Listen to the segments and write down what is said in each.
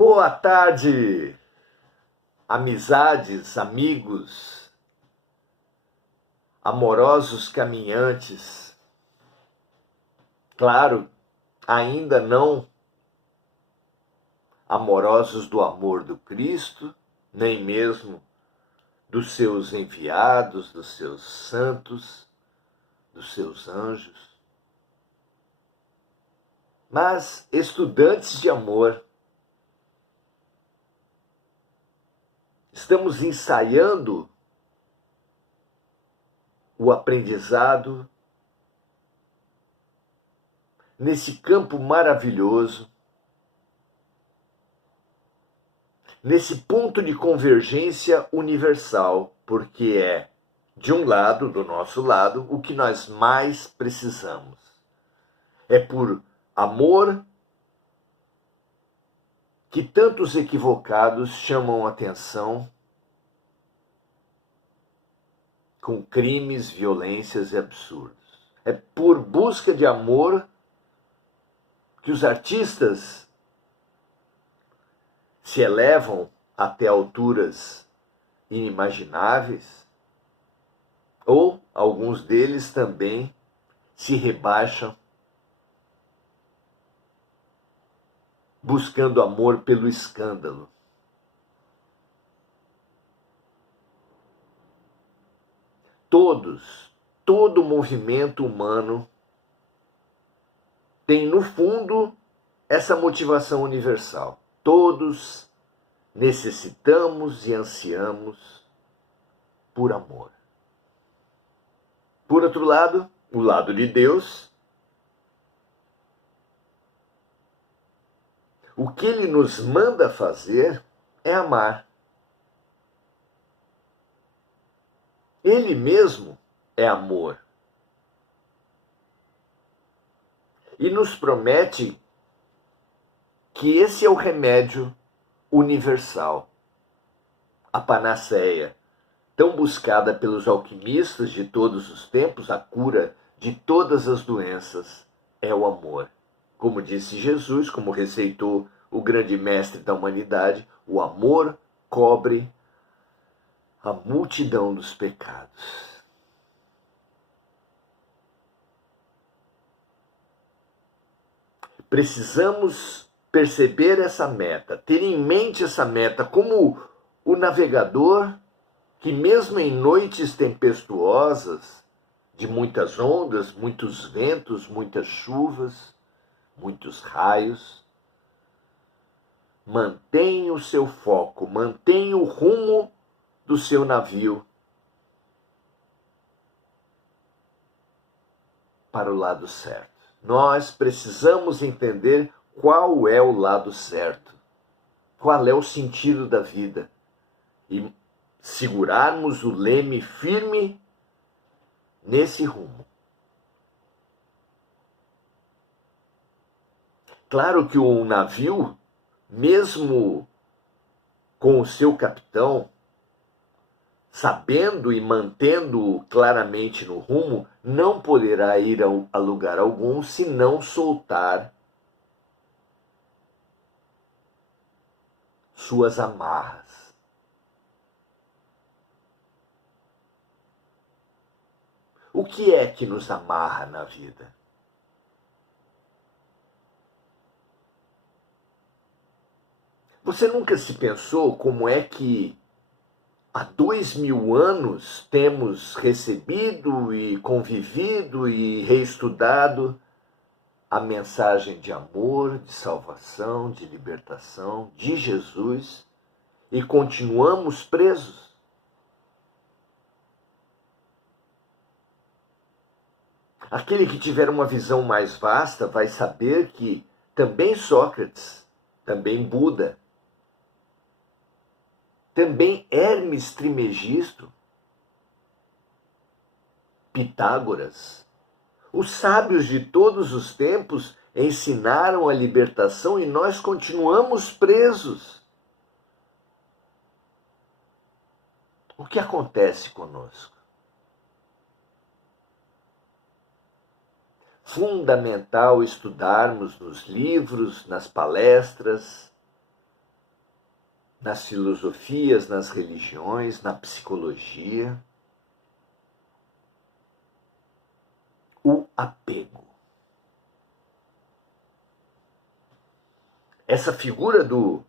Boa tarde, amizades, amigos, amorosos caminhantes. Claro, ainda não amorosos do amor do Cristo, nem mesmo dos seus enviados, dos seus santos, dos seus anjos, mas estudantes de amor. Estamos ensaiando o aprendizado nesse campo maravilhoso, nesse ponto de convergência universal, porque é, de um lado, do nosso lado, o que nós mais precisamos. É por amor que tantos equivocados chamam atenção com crimes, violências e absurdos. É por busca de amor que os artistas se elevam até alturas inimagináveis, ou alguns deles também se rebaixam buscando amor pelo escândalo. Todo movimento humano tem no fundo essa motivação universal. Todos necessitamos e ansiamos por amor. Por outro lado, o lado de Deus, o que Ele nos manda fazer é amar. Ele mesmo é amor. E nos promete que esse é o remédio universal, a panaceia, tão buscada pelos alquimistas de todos os tempos, a cura de todas as doenças é o amor. Como disse Jesus, como receitou o grande mestre da humanidade, o amor cobre a multidão dos pecados. Precisamos perceber essa meta, ter em mente essa meta, como o navegador que mesmo em noites tempestuosas, de muitas ondas, muitos ventos, muitas chuvas, muitos raios, mantém o seu foco, mantém o rumo do seu navio para o lado certo. Nós precisamos entender qual é o lado certo, qual é o sentido da vida e segurarmos o leme firme nesse rumo. Claro que um navio, mesmo com o seu capitão, sabendo e mantendo-o claramente no rumo, não poderá ir a lugar algum se não soltar suas amarras. O que é que nos amarra na vida? Você nunca se pensou como é que há 2000 anos temos recebido e convivido e reestudado a mensagem de amor, de salvação, de libertação de Jesus e continuamos presos? Aquele que tiver uma visão mais vasta vai saber que também Sócrates, também Buda, também Hermes Trismegisto, Pitágoras, os sábios de todos os tempos ensinaram a libertação e nós continuamos presos. O que acontece conosco? Fundamental estudarmos nos livros, nas palestras, nas filosofias, nas religiões, na psicologia. O apego. Essa figura do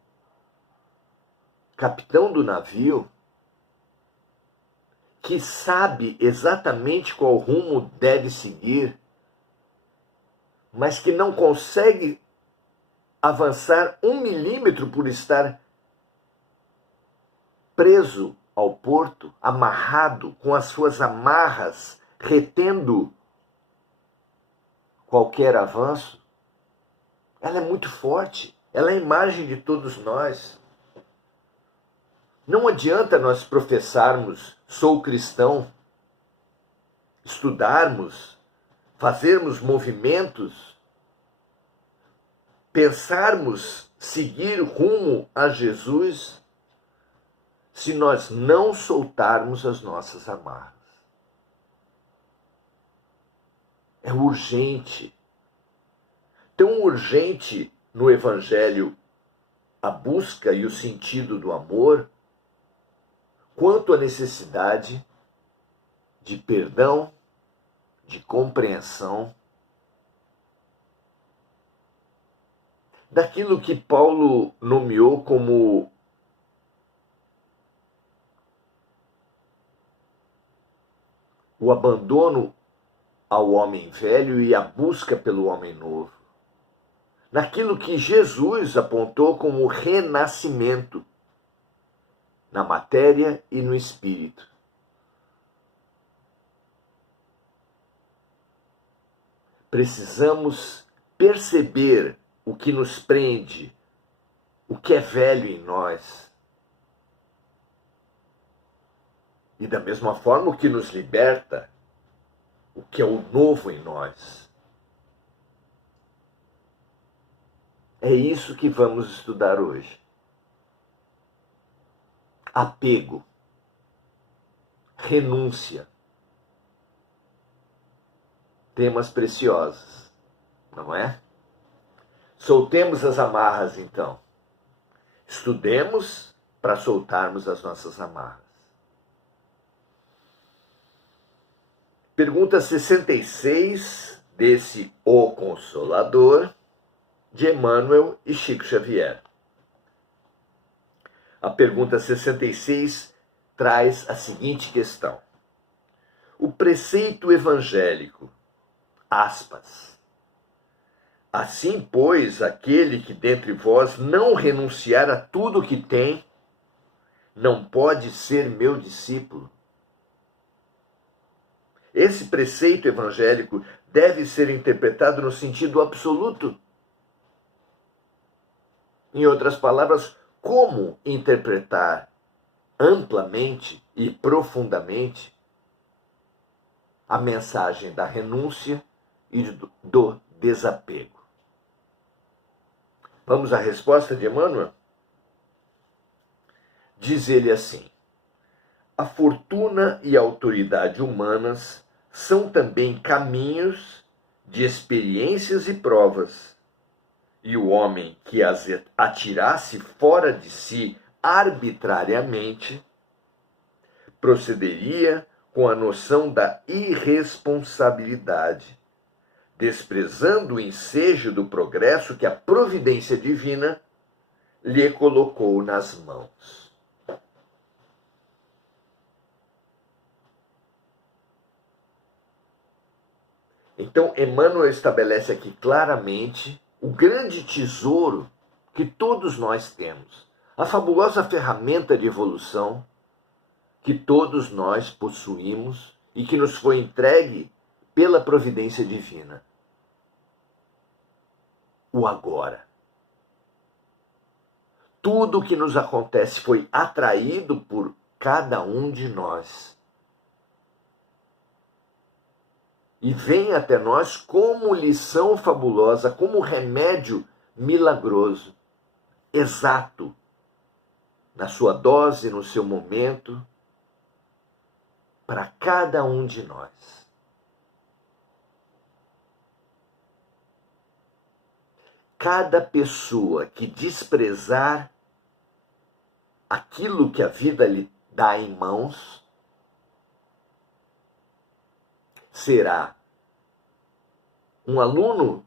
capitão do navio, que sabe exatamente qual rumo deve seguir, mas que não consegue avançar 1 milímetro por estar preso ao porto, amarrado com as suas amarras, retendo qualquer avanço. Ela é muito forte, ela é a imagem de todos nós. Não adianta nós professarmos, sou cristão, estudarmos, fazermos movimentos, pensarmos seguir rumo a Jesus, se nós não soltarmos as nossas amarras. É urgente. Tão urgente no Evangelho a busca e o sentido do amor, quanto a necessidade de perdão, de compreensão, daquilo que Paulo nomeou como o abandono ao homem velho e a busca pelo homem novo. Naquilo que Jesus apontou como renascimento, na matéria e no espírito. Precisamos perceber o que nos prende, o que é velho em nós. E da mesma forma o que nos liberta, o que é o novo em nós. É isso que vamos estudar hoje. Apego, renúncia, temas preciosos, não é? Soltemos as amarras, então. Estudemos para soltarmos as nossas amarras. Pergunta 66 desse O Consolador, de Emmanuel e Chico Xavier. A pergunta 66 traz a seguinte questão. O preceito evangélico, aspas, assim, pois, aquele que dentre vós não renunciar a tudo o que tem, não pode ser meu discípulo. Esse preceito evangélico deve ser interpretado no sentido absoluto. Em outras palavras, como interpretar amplamente e profundamente a mensagem da renúncia e do desapego? Vamos à resposta de Emmanuel? Diz ele assim: a fortuna e a autoridade humanas são também caminhos de experiências e provas, e o homem que as atirasse fora de si arbitrariamente procederia com a noção da irresponsabilidade, desprezando o ensejo do progresso que a providência divina lhe colocou nas mãos. Então, Emmanuel estabelece aqui claramente o grande tesouro que todos nós temos, a fabulosa ferramenta de evolução que todos nós possuímos e que nos foi entregue pela providência divina. O agora. Tudo o que nos acontece foi atraído por cada um de nós. E vem até nós como lição fabulosa, como remédio milagroso, exato, na sua dose, no seu momento, para cada um de nós. Cada pessoa que desprezar aquilo que a vida lhe dá em mãos será um aluno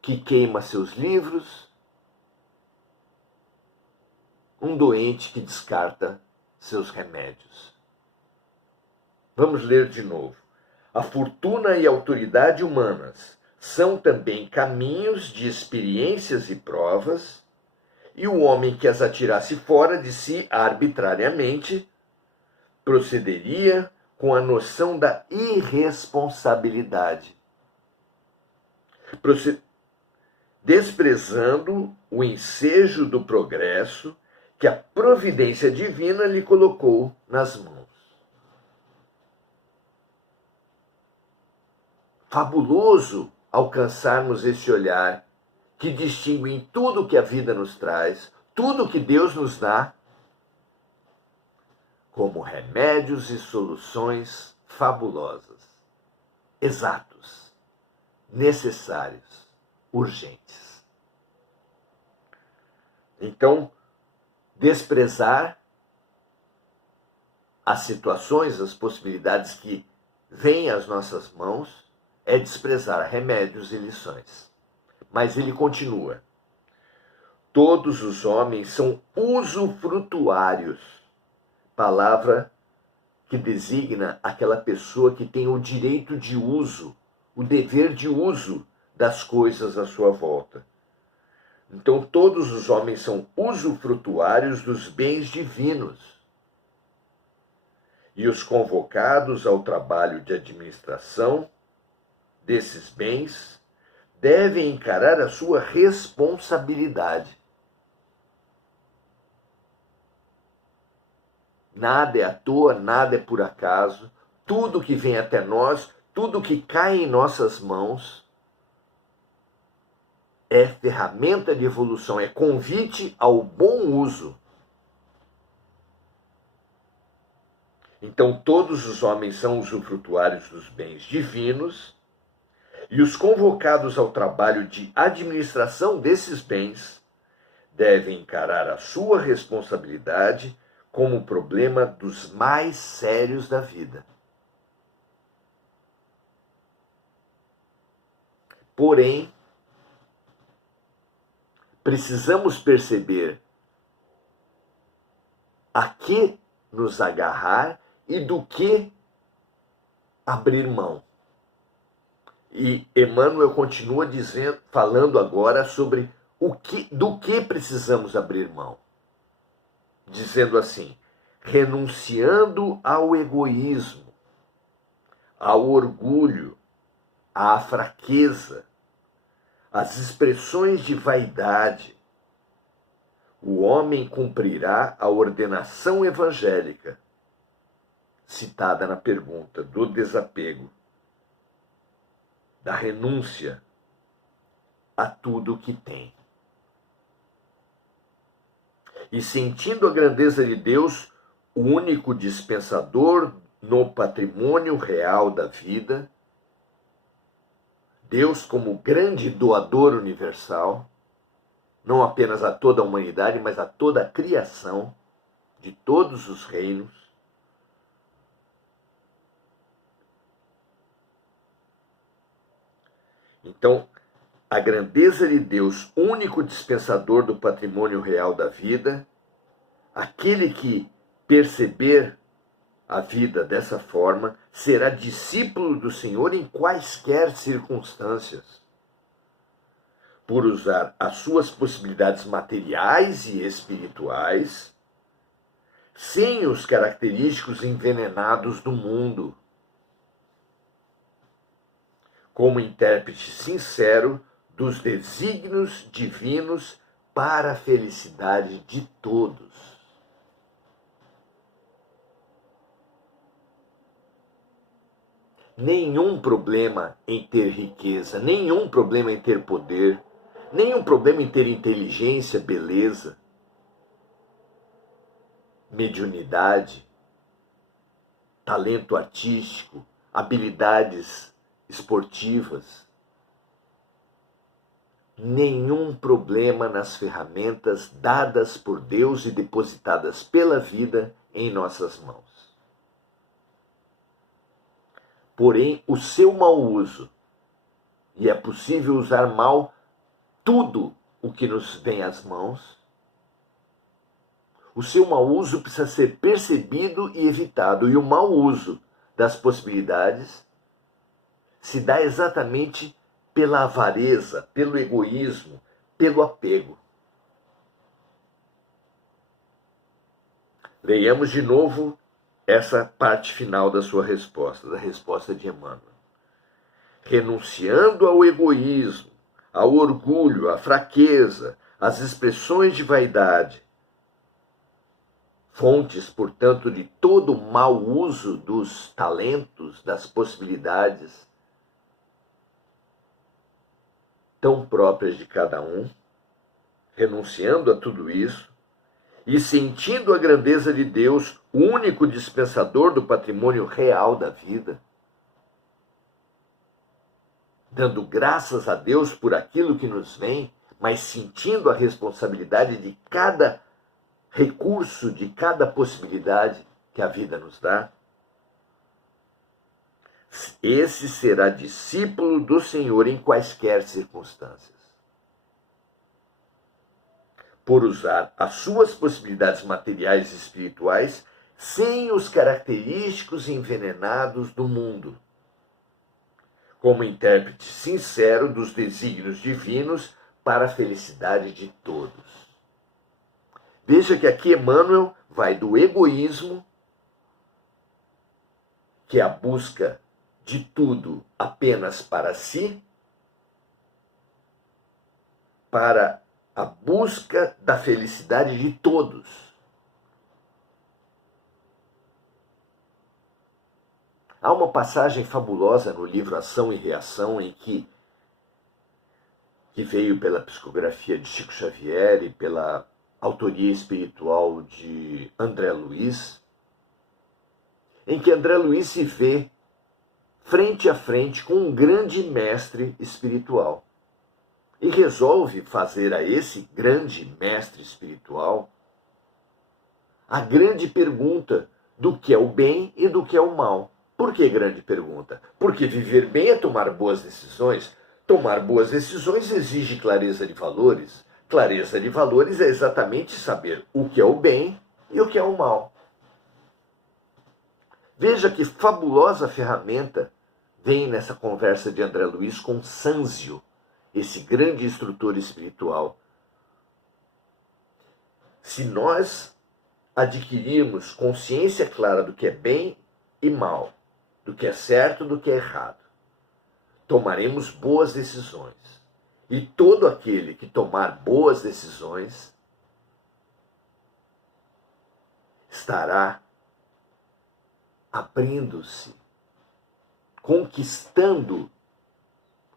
que queima seus livros, um doente que descarta seus remédios. Vamos ler de novo. A fortuna e a autoridade humanas são também caminhos de experiências e provas, e o homem que as atirasse fora de si arbitrariamente procederia com a noção da irresponsabilidade, desprezando o ensejo do progresso que a providência divina lhe colocou nas mãos. Fabuloso alcançarmos esse olhar que distingue em tudo que a vida nos traz, tudo que Deus nos dá, como remédios e soluções fabulosas, exatos, necessários, urgentes. Então, desprezar as situações, as possibilidades que vêm às nossas mãos, é desprezar remédios e lições. Mas ele continua. Todos os homens são usufrutuários, palavra que designa aquela pessoa que tem o direito de uso, o dever de uso das coisas à sua volta. Então todos os homens são usufrutuários dos bens divinos. E os convocados ao trabalho de administração desses bens devem encarar a sua responsabilidade. Nada é à toa, nada é por acaso. Tudo que vem até nós, tudo que cai em nossas mãos, é ferramenta de evolução, é convite ao bom uso. Então todos os homens são usufrutuários dos bens divinos, e os convocados ao trabalho de administração desses bens devem encarar a sua responsabilidade como o problema dos mais sérios da vida. Porém, precisamos perceber a que nos agarrar e do que abrir mão. E Emmanuel continua falando agora sobre do que precisamos abrir mão. Dizendo assim, renunciando ao egoísmo, ao orgulho, à fraqueza, às expressões de vaidade, o homem cumprirá a ordenação evangélica, citada na pergunta do desapego, da renúncia a tudo o que tem. E sentindo a grandeza de Deus, o único dispensador no patrimônio real da vida, Deus como grande doador universal, não apenas a toda a humanidade, mas a toda a criação de todos os reinos, então, a grandeza de Deus, único dispensador do patrimônio real da vida, aquele que perceber a vida dessa forma, será discípulo do Senhor em quaisquer circunstâncias, por usar as suas possibilidades materiais e espirituais, sem os característicos envenenados do mundo, como intérprete sincero dos desígnios divinos para a felicidade de todos. Nenhum problema em ter riqueza, nenhum problema em ter poder, nenhum problema em ter inteligência, beleza, mediunidade, talento artístico, habilidades esportivas. nenhum problema nas ferramentas dadas por Deus e depositadas pela vida em nossas mãos. Porém, o seu mau uso, e é possível usar mal tudo o que nos vem às mãos, o seu mau uso precisa ser percebido e evitado. E o mau uso das possibilidades se dá exatamente pela avareza, pelo egoísmo, pelo apego. Leiamos de novo essa parte final da sua resposta, da resposta de Emmanuel. Renunciando ao egoísmo, ao orgulho, à fraqueza, às expressões de vaidade, fontes, portanto, de todo o mau uso dos talentos, das possibilidades tão próprias de cada um, renunciando a tudo isso e sentindo a grandeza de Deus, o único dispensador do patrimônio real da vida, dando graças a Deus por aquilo que nos vem, mas sentindo a responsabilidade de cada recurso, de cada possibilidade que a vida nos dá, esse será discípulo do Senhor em quaisquer circunstâncias. Por usar as suas possibilidades materiais e espirituais sem os característicos envenenados do mundo, como intérprete sincero dos desígnios divinos para a felicidade de todos. Veja que aqui Emmanuel vai do egoísmo, que é a busca de tudo apenas para si, para a busca da felicidade de todos. Há uma passagem fabulosa no livro Ação e Reação, em que veio pela psicografia de Chico Xavier e pela autoria espiritual de André Luiz, em que André Luiz se vê frente a frente com um grande mestre espiritual e resolve fazer a esse grande mestre espiritual a grande pergunta do que é o bem e do que é o mal. Por que grande pergunta? Porque viver bem é tomar boas decisões. Tomar boas decisões exige clareza de valores. Clareza de valores é exatamente saber o que é o bem e o que é o mal. Veja que fabulosa ferramenta vem nessa conversa de André Luiz com Sânzio, esse grande instrutor espiritual. Se nós adquirirmos consciência clara do que é bem e mal, do que é certo e do que é errado, tomaremos boas decisões. E todo aquele que tomar boas decisões estará abrindo-se, conquistando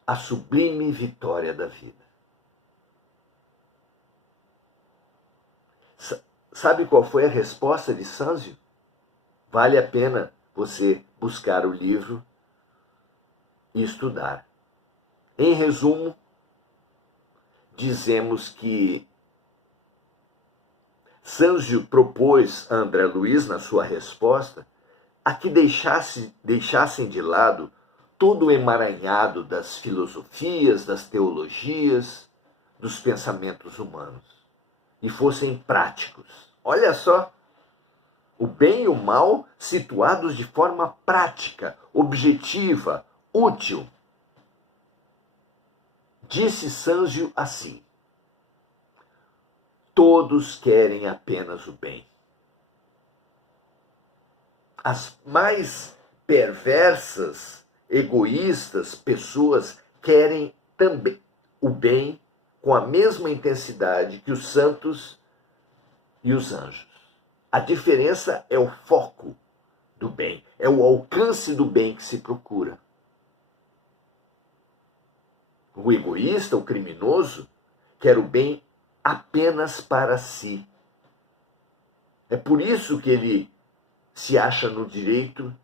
a sublime vitória da vida. Sabe qual foi a resposta de Sânzio? Vale a pena você buscar o livro e estudar. Em resumo, dizemos que Sânzio propôs a André Luiz, na sua resposta, a que deixassem de lado todo o emaranhado das filosofias, das teologias, dos pensamentos humanos e fossem práticos. Olha só, o bem e o mal situados de forma prática, objetiva, útil. Disse Sânzio assim: todos querem apenas o bem. As mais perversas, egoístas pessoas querem também o bem com a mesma intensidade que os santos e os anjos. A diferença é o foco do bem, é o alcance do bem que se procura. O egoísta, o criminoso, quer o bem apenas para si. É por isso que ele se acha no direito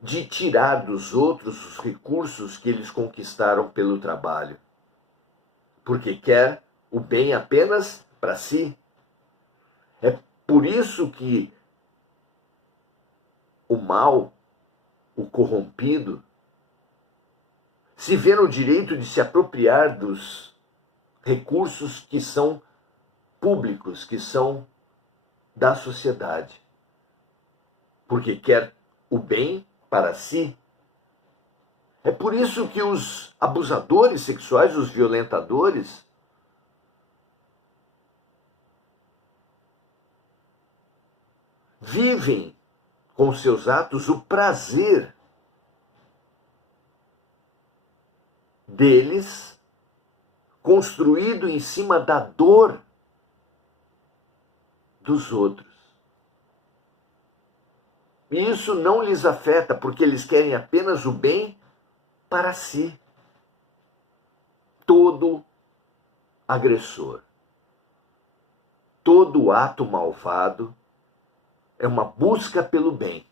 de tirar dos outros os recursos que eles conquistaram pelo trabalho, porque quer o bem apenas para si. É por isso que o mal, o corrompido, se vê no direito de se apropriar dos recursos que são públicos, que são da sociedade, porque quer o bem para si. É por isso que os abusadores sexuais, os violentadores, vivem com seus atos o prazer deles, construído em cima da dor dos outros. E isso não lhes afeta, porque eles querem apenas o bem para si. Todo agressor, todo ato malvado é uma busca pelo bem.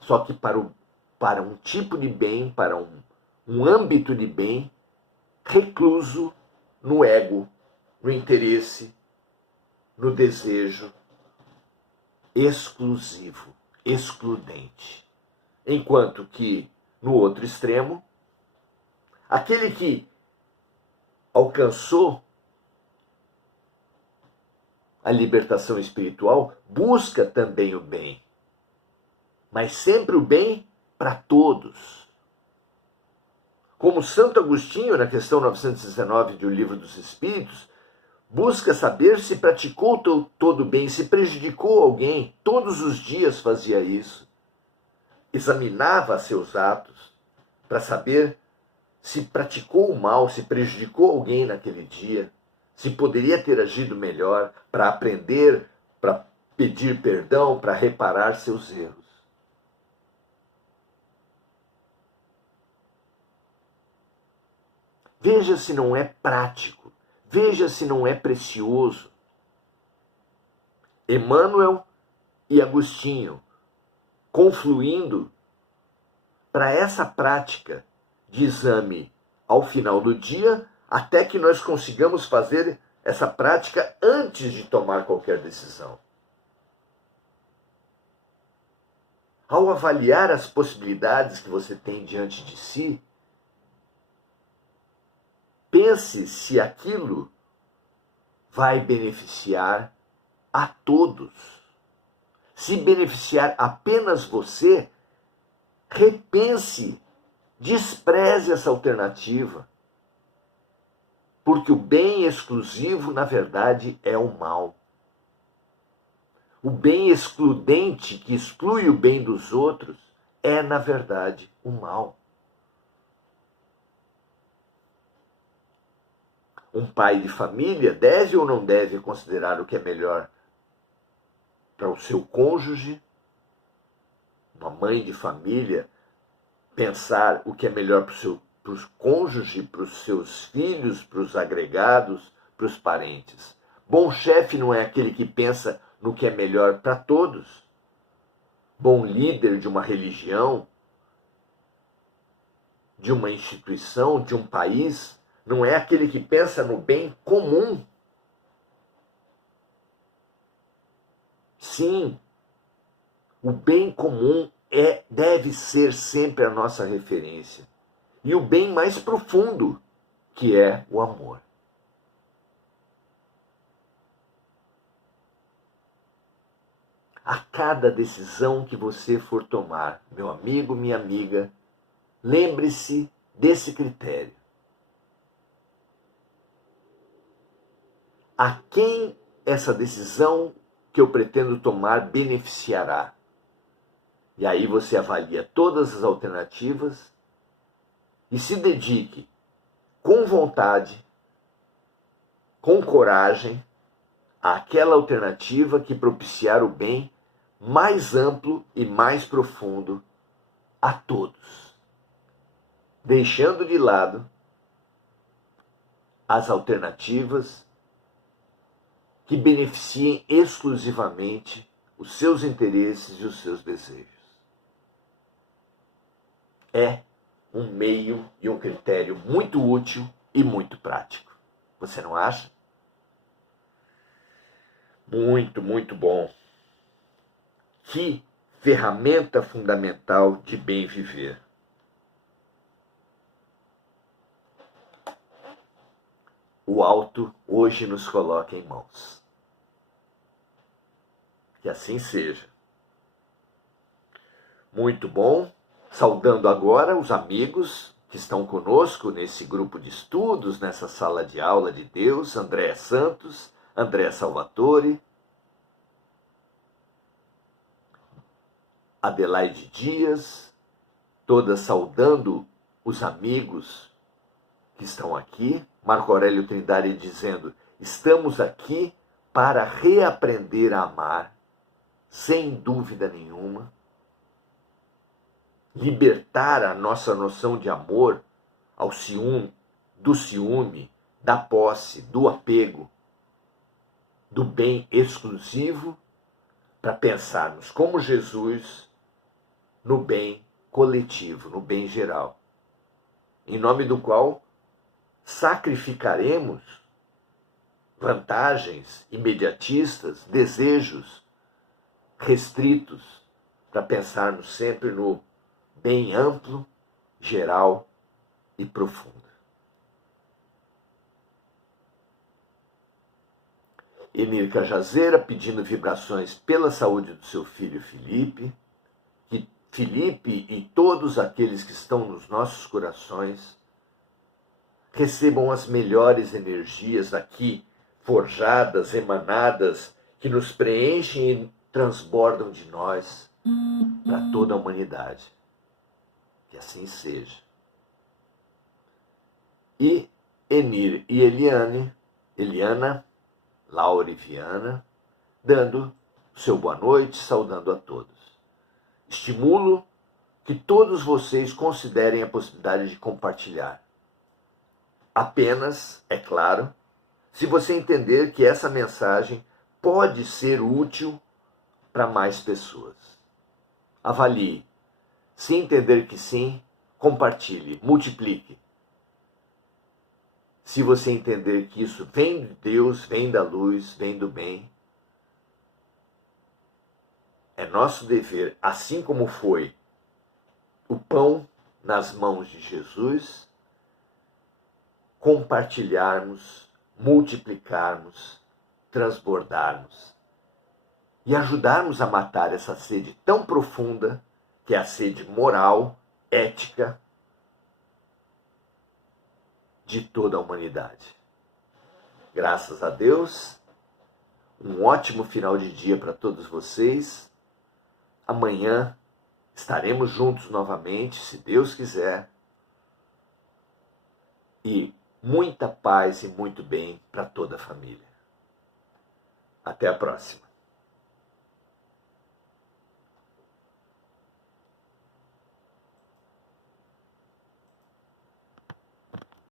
Só que para um tipo de bem, para um âmbito de bem, recluso no ego, no interesse, no desejo exclusivo, excludente. Enquanto que, no outro extremo, aquele que alcançou a libertação espiritual busca também o bem, mas sempre o bem para todos. Como Santo Agostinho, na questão 919 do Livro dos Espíritos, busca saber se praticou todo o bem, se prejudicou alguém, todos os dias fazia isso. Examinava seus atos para saber se praticou o mal, se prejudicou alguém naquele dia, se poderia ter agido melhor para aprender, para pedir perdão, para reparar seus erros. Veja se não é prático, veja se não é precioso. Emmanuel e Agostinho confluindo para essa prática de exame ao final do dia, até que nós consigamos fazer essa prática antes de tomar qualquer decisão. Ao avaliar as possibilidades que você tem diante de si, pense se aquilo vai beneficiar a todos. Se beneficiar apenas você, repense, despreze essa alternativa. Porque o bem exclusivo, na verdade, é o mal. O bem excludente, que exclui o bem dos outros, é, na verdade, o mal. Um pai de família deve ou não deve considerar o que é melhor para o seu cônjuge? Uma mãe de família pensar o que é melhor para o cônjuge, para os seus filhos, para os agregados, para os parentes. Bom chefe não é aquele que pensa no que é melhor para todos. Bom líder de uma religião, de uma instituição, de um país, não é aquele que pensa no bem comum. Sim, o bem comum deve ser sempre a nossa referência. E o bem mais profundo, que é o amor. A cada decisão que você for tomar, meu amigo, minha amiga, lembre-se desse critério. A quem essa decisão que eu pretendo tomar beneficiará? E aí você avalia todas as alternativas e se dedique com vontade, com coragem, àquela alternativa que propiciar o bem mais amplo e mais profundo a todos, deixando de lado as alternativas que beneficiem exclusivamente os seus interesses e os seus desejos. é um meio e um critério muito útil e muito prático. Você não acha? Muito, muito bom. Que ferramenta fundamental de bem viver. O alto hoje nos coloca em mãos. Que assim seja. Muito bom. Saudando agora os amigos que estão conosco nesse grupo de estudos, nessa sala de aula de Deus, André Santos, André Salvatore, Adelaide Dias, todas saudando os amigos que estão aqui. Marco Aurélio Trindade dizendo: estamos aqui para reaprender a amar, sem dúvida nenhuma. Libertar a nossa noção de amor ao ciúme, do ciúme, da posse, do apego, do bem exclusivo, para pensarmos como Jesus no bem coletivo, no bem geral, em nome do qual sacrificaremos vantagens imediatistas, desejos restritos, para pensarmos sempre no bem amplo, geral e profundo. Emir Cajazeira pedindo vibrações pela saúde do seu filho Felipe, que Felipe e todos aqueles que estão nos nossos corações recebam as melhores energias aqui, forjadas, emanadas, que nos preenchem e transbordam de nós para toda a humanidade. Que assim seja. E Enir e Eliana, Laura e Viana, dando o seu boa noite, saudando a todos. Estimulo que todos vocês considerem a possibilidade de compartilhar. Apenas, é claro, se você entender que essa mensagem pode ser útil para mais pessoas. Avalie. Se entender que sim, compartilhe, multiplique. Se você entender que isso vem de Deus, vem da luz, vem do bem, é nosso dever, assim como foi o pão nas mãos de Jesus, compartilharmos, multiplicarmos, transbordarmos e ajudarmos a matar essa sede tão profunda, que é a sede moral, ética, de toda a humanidade. Graças a Deus, um ótimo final de dia para todos vocês. Amanhã estaremos juntos novamente, se Deus quiser. E muita paz e muito bem para toda a família. Até a próxima.